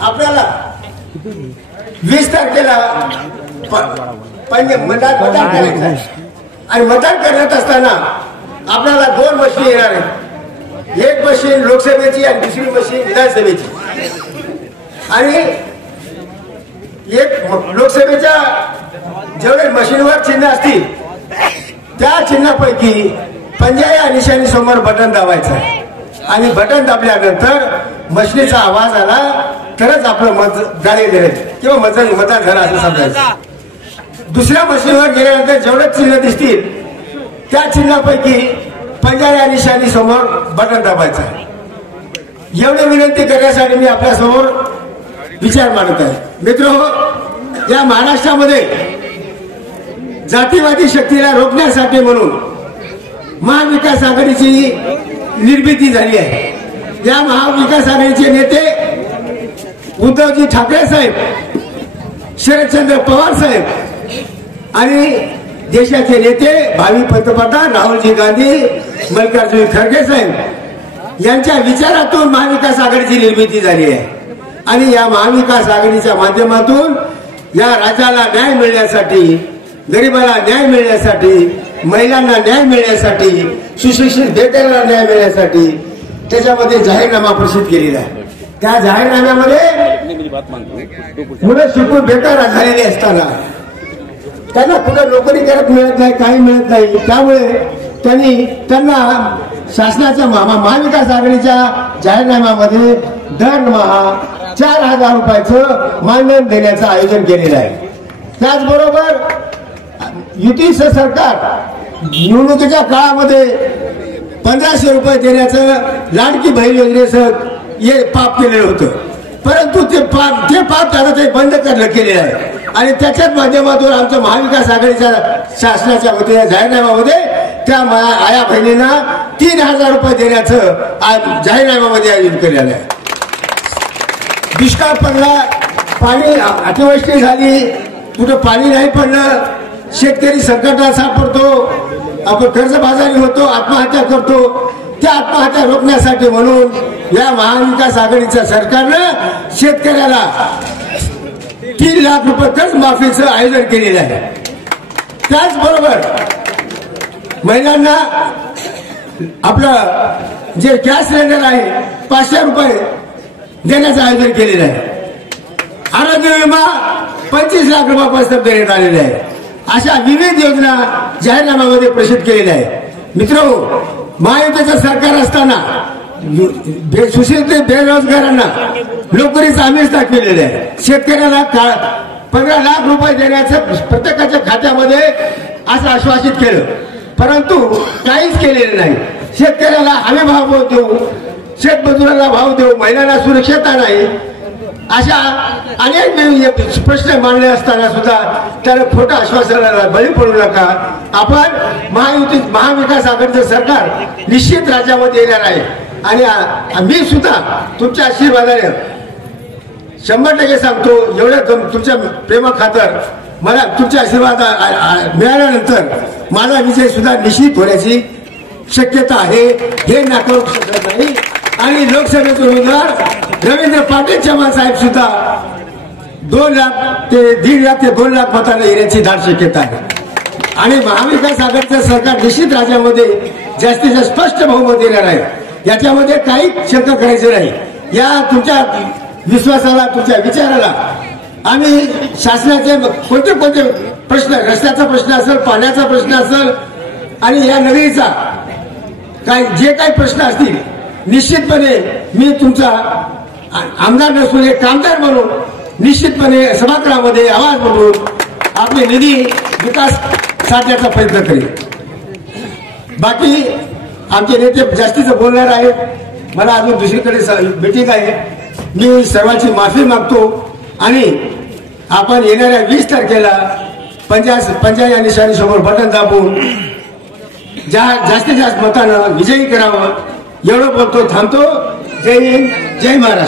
आपल्याला 20 तारखेला मतदान करायचं आहे आणि मतदान करत असताना आपल्याला 2 मशीन येणार आहेत. एक मशीन लोकसभेची आणि दुसरी मशीन विधानसभेची. आणि एक लोकसभेच्या जेवढे मशीनवर चिन्ह असतील त्या चिन्हापैकी पंजा या निशाणी समोर बटन दाबायचं आहे आणि बटन दाबल्यानंतर मशीनीचा आवाज आला तरच आपलं मत झालेलं आहे किंवा मतदान झालं असं समजायचं. दुसऱ्या मशीनवर गेल्यानंतर जेवढे चिन्ह दिसतील त्या चिन्हापैकी पंजा या निशाणी समोर बटन दाबायचं आहे. एवढी विनंती करण्यासाठी मी आपल्या समोर विचार मांडत आहे. मित्र, या महाराष्ट्रामध्ये जातीवादी शक्तीला रोखण्यासाठी म्हणून महाविकास आघाडीची निर्मिती झाली आहे. या महाविकास आघाडीचे नेते उद्धवजी ठाकरे साहेब, शरदचंद्र पवार साहेब आणि देशाचे नेते भावी पंतप्रधान राहुलजी गांधी, मल्लिकार्जुन खरगे साहेब यांच्या विचारातून महाविकास आघाडीची निर्मिती झाली आहे. आणि या महाविकास आघाडीच्या माध्यमातून या राज्याला न्याय मिळण्यासाठी, गरिबाला न्याय मिळण्यासाठी, महिलांना न्याय मिळण्यासाठी, सुशिक्षित बेकारांना न्याय मिळण्यासाठी त्याच्यामध्ये जाहीरनामा प्रसिद्ध केलेला आहे. त्या जाहीरनाम्यामध्ये मुलं शिकून बेकार झालेले असताना त्यांना कुठं नोकरी करत मिळत नाही, काही मिळत नाही. त्यामुळे त्यांना शासनाच्या महाविकास आघाडीच्या जाहीरनाम्यामध्ये दरमहा 4,000 रुपयाचं मानधन देण्याचं आयोजन केलेलं आहे. त्याचबरोबर युती सरकार निवडणुकीच्या काळामध्ये 1,500 रुपये देण्याचं लाडकी बहीण योजनेचं हे पाप केलेलं होतं. परंतु ते पाप त्याला ते बंद केलेलं आहे आणि त्याच्याच माध्यमातून आमच्या महाविकास आघाडीच्या शासनाच्या वतीने जाहीरनाम्यामध्ये त्या आया बहिणींना 3,000 रुपये देण्याचं जाहीरनाम्यामध्ये आयोजन केलेलं आहे. दुष्काळ पडला, पाणी अतिवृष्टी झाली, कुठं पाणी नाही पडलं, शेतकरी संकटात सापडतो, आपण कर्जबाजारी होतो, आत्महत्या करतो. त्या आत्महत्या रोखण्यासाठी म्हणून या महाविकास आघाडीच्या सरकारनं शेतकऱ्याला 3 लाख रुपये कर्ज माफीचं आयोजन केलेलं आहे. त्याचबरोबर महिलांना आपलं जे गॅस सिलेंडर आहे 500 रुपये देण्याचं आयोजन केलेलं आहे. आरोग्य विमा 25 लाख रुपयापासून देण्यात आलेले आहे. अशा विविध योजना जाहीरनाम्यामध्ये प्रसिद्ध केलेल्या आहे. मित्रांनो, महायुतीचं सरकार असताना सुशिक्षित बेरोजगारांना नोकरीचं आमिष दाखविलेलं आहे. शेतकऱ्याला 15 लाख रुपये देण्याचं प्रत्येकाच्या खात्यामध्ये असं आश्वासित केलं, परंतु काहीच केलेलं नाही. शेतकऱ्याला हमी भाव देऊ, शेतमजुराला भाव देऊ, महिलांना सुरक्षितता नाही, अशा अनेक प्रश्न मांडले असताना सुद्धा त्याला खोटं आश्वासनाला बळी पडू नका. आपण महाविकास आघाडीचं सरकार निश्चित राज्यामध्ये येणार आहे आणि मी सुद्धा तुमच्या आशीर्वादाने 100% सांगतो, एवढं तुमच्या प्रेमाखातर मला तुमच्या आशीर्वाद मिळाल्यानंतर माझा विजय सुद्धा निश्चित होण्याची शक्यता आहे, हे नाकारू शकत नाही. आणि लोकसभेचे उमेदवार रवींद्र पाटील चव्हाण साहेब सुद्धा 2 लाख ते 1.5 लाख ते 2 लाख मतांना येण्याची दाट शक्यता आहे. आणि महाविकास आघाडीचं सरकार निश्चित राज्यामध्ये जास्तीत जास्त स्पष्ट बहुमत येणार आहे, याच्यामध्ये काही शंका करायची नाही. या तुमच्या विश्वासाला, तुमच्या विचाराला आम्ही शासनाचे कोणते प्रश्न, रस्त्याचा प्रश्न असेल, पाण्याचा प्रश्न असेल आणि या नगरीचा जे काही प्रश्न असतील, निश्चितपणे मी तुमचा आमदार नसून एक कामदार म्हणून निश्चितपणे सभागृहामध्ये आवाज उठवून आपले निधी विकास साधण्याचा प्रयत्न करेल. बाकी आमचे नेते जास्तीचं बोलणार आहेत, मला अजून दुसरीकडे मीटिंग आहे. मी सर्वांची माफी मागतो आणि आपण येणाऱ्या 20 तारखेला पंजा या निशाणी समोर बटन दाबून जास्तीत जास्त मतानं विजयी करावं, एवढं बोलतो, थांबतो. जय हिंद, जय महाराष्ट्र.